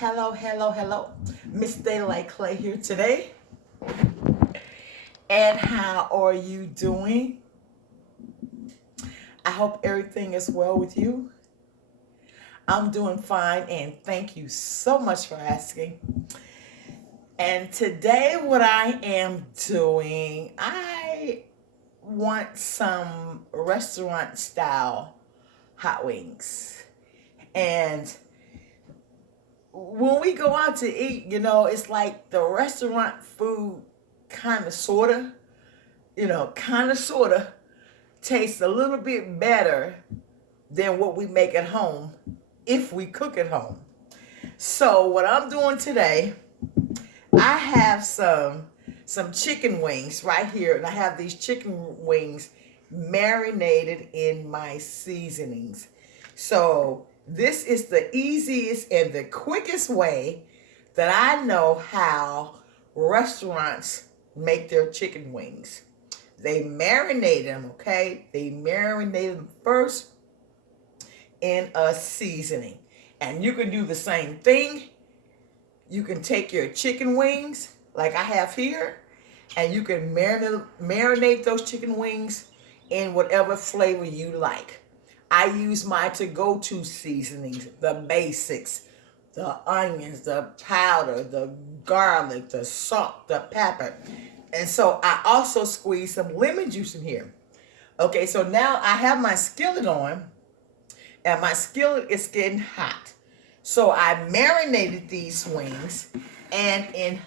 Hello, hello, hello. Miss Daylight Clay here today. And how are you doing? I hope everything is well with you. I'm doing fine and thank you so much for asking. And today, what I am doing, I want some restaurant style hot wings. And when we go out to eat, it's like the restaurant food kind of sort of tastes a little bit better than what we make at home if we cook at home. So what I'm doing today, I have some chicken wings right here, and I have these chicken wings marinated in my seasonings. So this is the easiest and the quickest way that I know how restaurants make their chicken wings. They marinate them, okay? They marinate them first in a seasoning. And you can do the same thing. You can take your chicken wings, like I have here, and you can marinate those chicken wings in whatever flavor you like. I use my to-go-to seasonings, the basics, the onions, the powder, the garlic, the salt, the pepper. And so I also squeeze some lemon juice in here. Okay, so now I have my skillet on, and my skillet is getting hot. So I marinated these wings, and in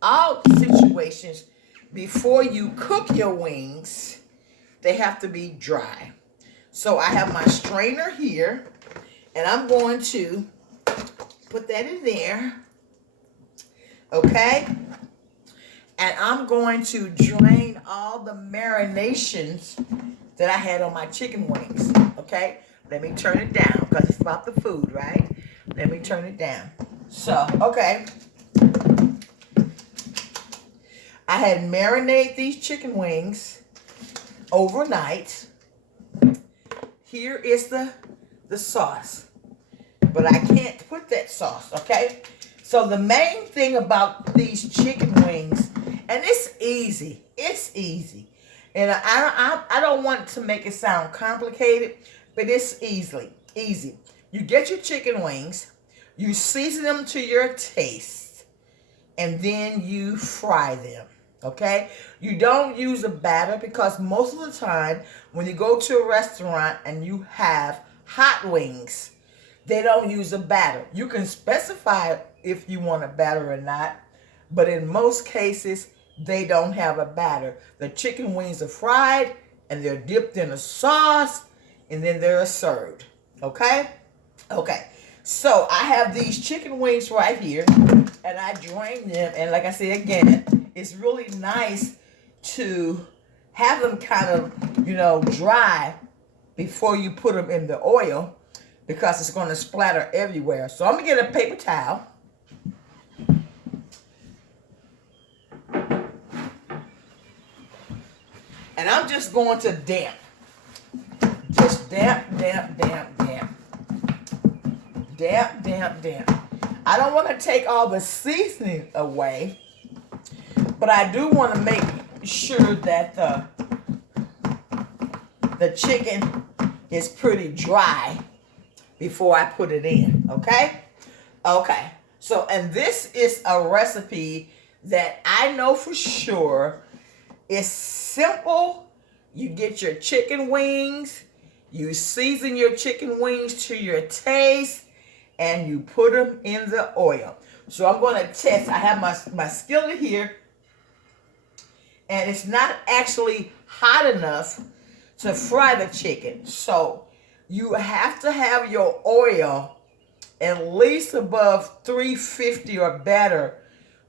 all situations, before you cook your wings, they have to be dry. So I have my strainer here, and I'm going to put that in there, okay? And I'm going to drain all the marinations that I had on my chicken wings, okay? Let me turn it down because it's about the food, right? Let me turn it down. So, okay. I had marinated these chicken wings overnight. Here is the sauce. But I can't put that sauce, okay? So the main thing about these chicken wings, and it's easy. It's easy. And I don't want to make it sound complicated, but it's easy. You get your chicken wings, you season them to your taste, and then you fry them, okay? You don't use a batter because most of the time when you go to a restaurant and you have hot wings, they don't use a batter. You can specify if you want a batter or not, but in most cases, they don't have a batter. The chicken wings are fried, and they're dipped in a sauce, and then they're served, okay? Okay, so I have these chicken wings right here, and I drain them, and like I said again, it's really nice to have them kind of, dry before you put them in the oil because it's going to splatter everywhere. So I'm going to get a paper towel. And I'm just going to damp. Just damp. Damp. I don't want to take all the seasoning away, but I do want to make sure that the chicken is pretty dry before I put it in, okay? Okay, so, and this is a recipe that I know for sure is simple. You get your chicken wings, you season your chicken wings to your taste, and you put them in the oil. So I'm going to test. I have my skillet here, and it's not actually hot enough to fry the chicken. So you have to have your oil at least above 350 or better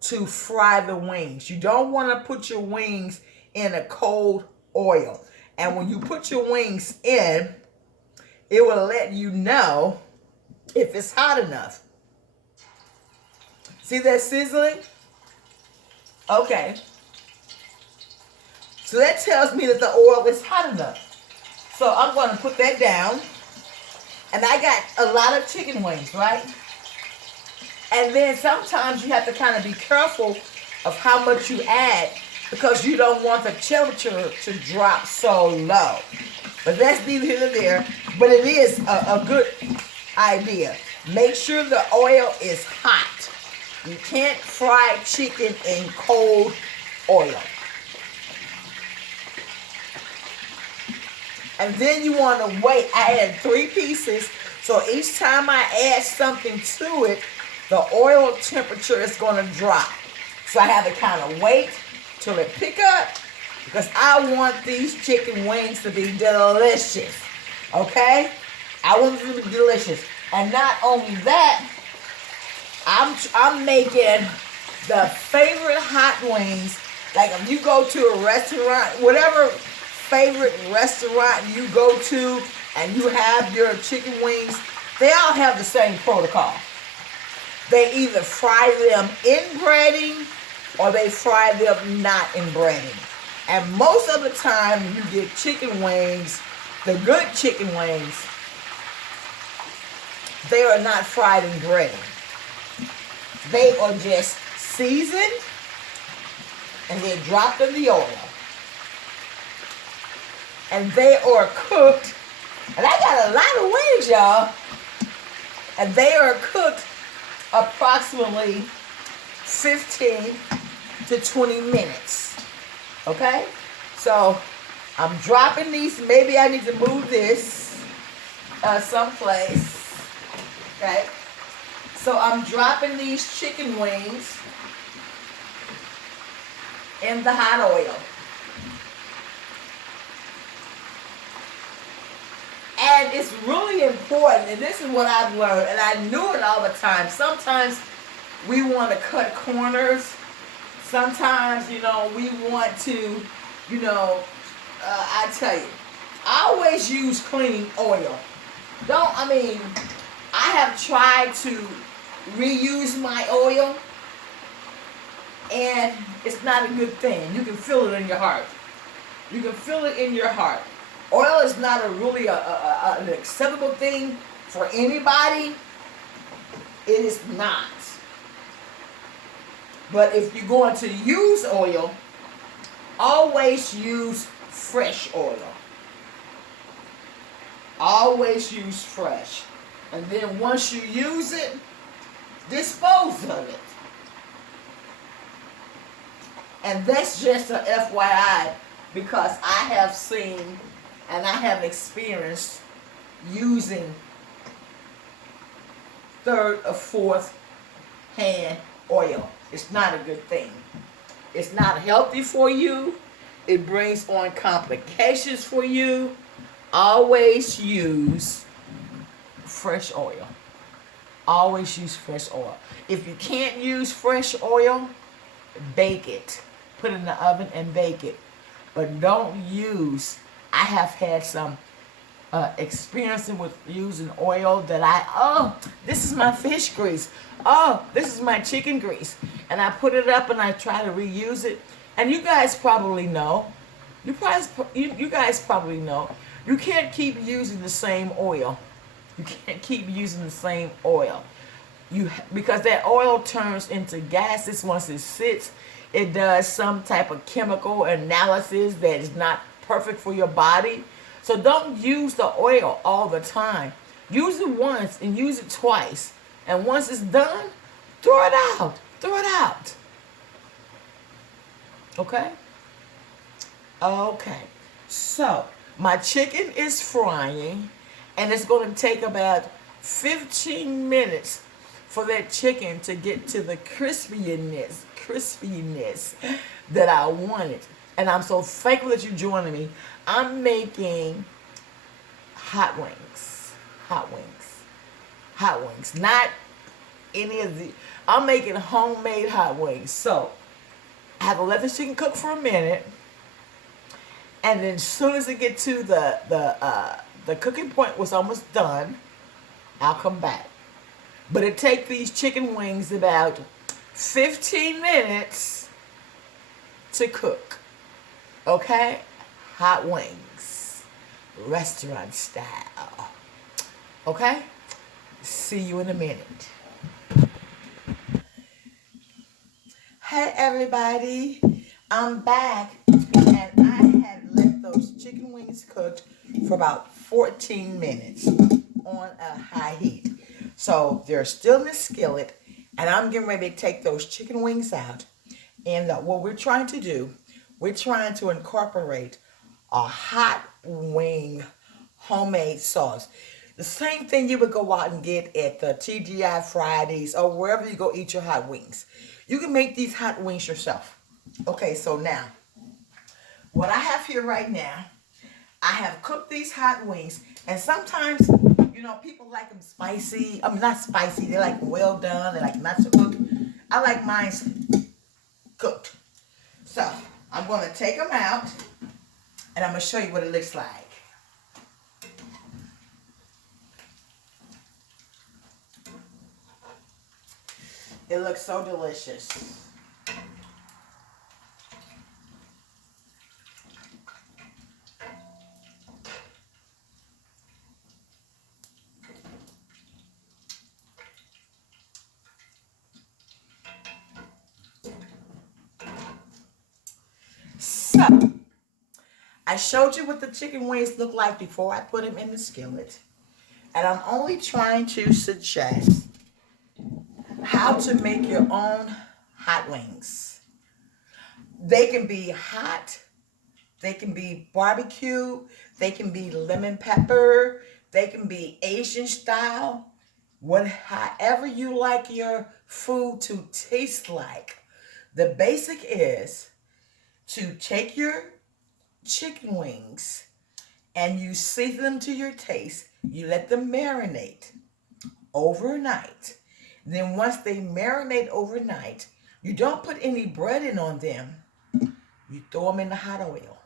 to fry the wings. You don't want to put your wings in a cold oil. And when you put your wings in, it will let you know if it's hot enough. See that sizzling? Okay. So that tells me that the oil is hot enough. So I'm going to put that down. And I got a lot of chicken wings, right? And then sometimes you have to kind of be careful of how much you add because you don't want the temperature to drop so low. But that's neither here nor there. But it is a good idea. Make sure the oil is hot. You can't fry chicken in cold oil. And then you want to wait. I add 3 pieces. So each time I add something to it, the oil temperature is going to drop. So I have to kind of wait till it pick up because I want these chicken wings to be delicious. Okay? I want them to be delicious. And not only that, I'm making the favorite hot wings. Like if you go to a restaurant, whatever favorite restaurant you go to and you have your chicken wings, they all have the same protocol. They either fry them in breading or they fry them not in breading. And most of the time you get chicken wings, the good chicken wings, they are not fried in breading. They are just seasoned and they're dropped in the oil. And they are cooked. And I got a lot of wings, y'all. And they are cooked approximately 15 to 20 minutes. Okay? So I'm dropping these. Maybe I need to move this someplace. Okay? So I'm dropping these chicken wings in the hot oil. And it's really important, and this is what I've learned, and I knew it all the time. Sometimes we want to cut corners. Sometimes, we want to, I tell you, I always use clean oil. I have tried to reuse my oil, and it's not a good thing. You can feel it in your heart. You can feel it in your heart. Oil is not an acceptable thing for anybody. It is not. But if you're going to use oil, always use fresh oil. Always use fresh. And then once you use it, dispose of it. And that's just an FYI because I have seen and I have experienced using third or fourth hand oil. It's not a good thing. It's not healthy for you. It brings on complications for you. Always use fresh oil. Always use fresh oil. If you can't use fresh oil, bake it. Put it in the oven and bake it. But don't use, I have had some experiencing with using oil that this is my fish grease. Oh, this is my chicken grease. And I put it up and I try to reuse it. And you guys probably know. You guys probably know. You can't keep using the same oil. You can't keep using the same oil. Because that oil turns into gases once it sits. It does some type of chemical analysis that is not perfect for your body. So don't use the oil all the time. Use it once and use it twice. And once it's done, throw it out. Throw it out. Okay? Okay. So, my chicken is frying. And it's going to take about 15 minutes for that chicken to get to the crispiness that I wanted. And I'm so thankful that you're joining me. I'm making hot wings. Hot wings. Hot wings. Not any of the... I'm making homemade hot wings. So, I have to let the chicken cook for a minute. And then as soon as it gets to the cooking point was almost done, I'll come back. But it takes these chicken wings about 15 minutes to cook. Okay? Hot wings. Restaurant style. Okay? See you in a minute. Hey everybody, I'm back and I had let those chicken wings cook for about 14 minutes on a high heat. So they're still in the skillet and I'm getting ready to take those chicken wings out. And what we're trying to do, we're trying to incorporate a hot wing homemade sauce. The same thing you would go out and get at the TGI Fridays or wherever you go eat your hot wings. You can make these hot wings yourself. Okay, so now, what I have here right now, I have cooked these hot wings, and sometimes, people like them spicy. I mean, not spicy. They like well done. They like not so cooked. I like mine cooked. So I'm going to take them out, and I'm going to show you what it looks like. It looks so delicious. So, I showed you what the chicken wings look like before I put them in the skillet. And I'm only trying to suggest how to make your own hot wings. They can be hot, they can be barbecue, they can be lemon pepper, they can be Asian style, however you like your food to taste like. The basic is to take your chicken wings and you season them to your taste. You let them marinate overnight. Then once they marinate overnight, you don't put any bread in on them. You throw them in the hot oil.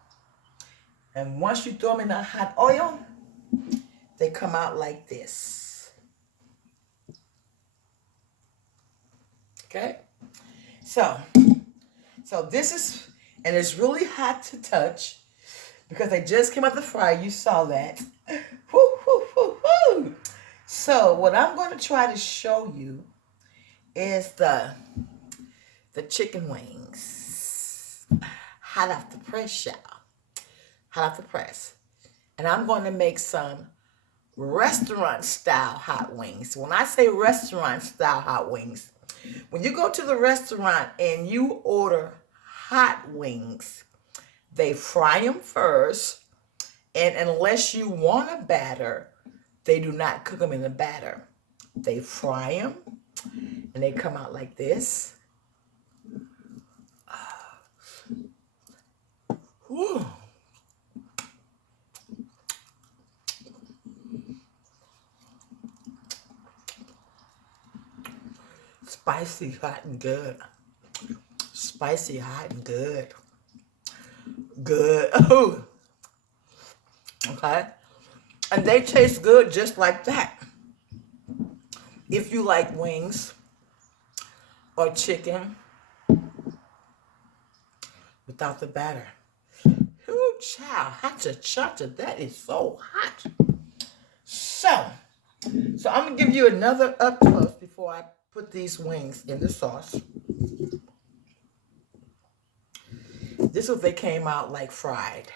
And once you throw them in the hot oil, they come out like this. Okay? So this is, and it's really hot to touch because they just came out the fryer. You saw that. Woo, woo, woo, woo. So what I'm going to try to show you is the chicken wings. Hot off the press, y'all. Hot off the press. And I'm going to make some restaurant style hot wings. When I say restaurant style hot wings, when you go to the restaurant and you order hot wings, they fry them first. And unless you want a batter, they do not cook them in the batter. They fry them and they come out like this. Whew. Spicy, hot, and good. Spicy, hot, and good. Good. Oh. Okay. And they taste good just like that. If you like wings or chicken without the batter. Ooh, child, hot-cha-cha-cha, that is so hot. So I'm going to give you another up close before I put these wings in the sauce. This is what they came out like fried.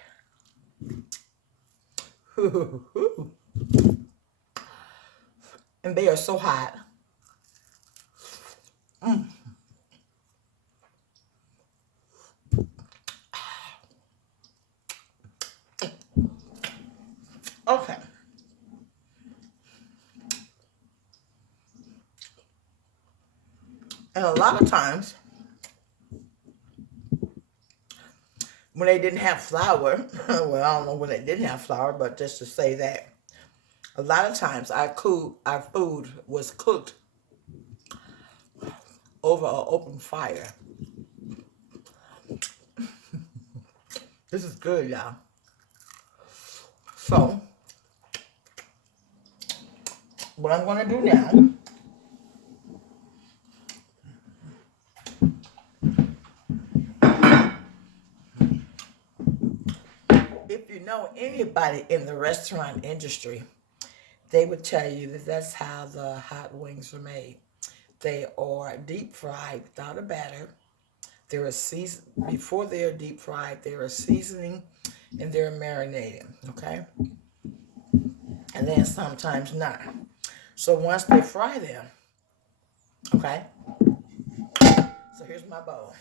And they are so hot. Okay. And a lot of times, when they didn't have flour, well, I don't know when they didn't have flour, but just to say that, a lot of times our food was cooked over an open fire. This is good, y'all. So, what I'm going to do now, if you know anybody in the restaurant industry, they would tell you that that's how the hot wings are made. They are deep fried without a batter. There is season before they are deep fried. There is seasoning, and they're marinating. Okay, and then sometimes not. So once they fry them, okay. So here's my bowl.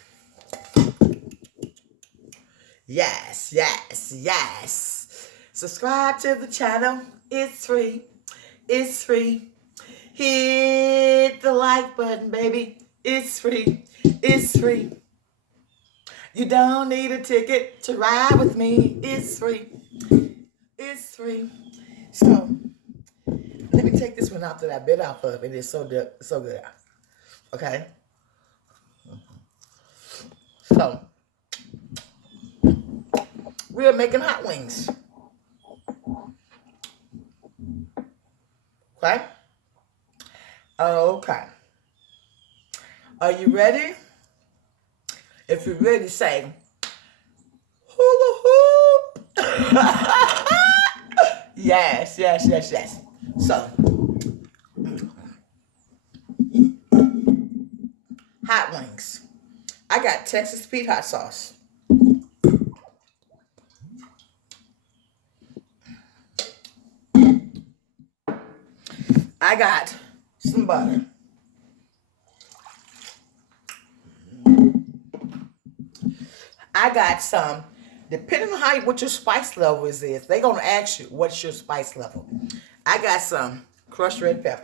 Yes, yes, yes. Subscribe to the channel. It's free. It's free. Hit the like button, baby. It's free. It's free. You don't need a ticket to ride with me. It's free. It's free. So let me take this one out that I bit off of. It is so good. So good. Okay. So we're making hot wings. Okay. Okay. Are you ready? If you're ready, say hula hoop. Yes, yes, yes, yes. So, hot wings. I got Texas Pete hot sauce. I got some butter. I got some, depending on what your spice level is, they're going to ask you, what's your spice level? I got some crushed red pepper.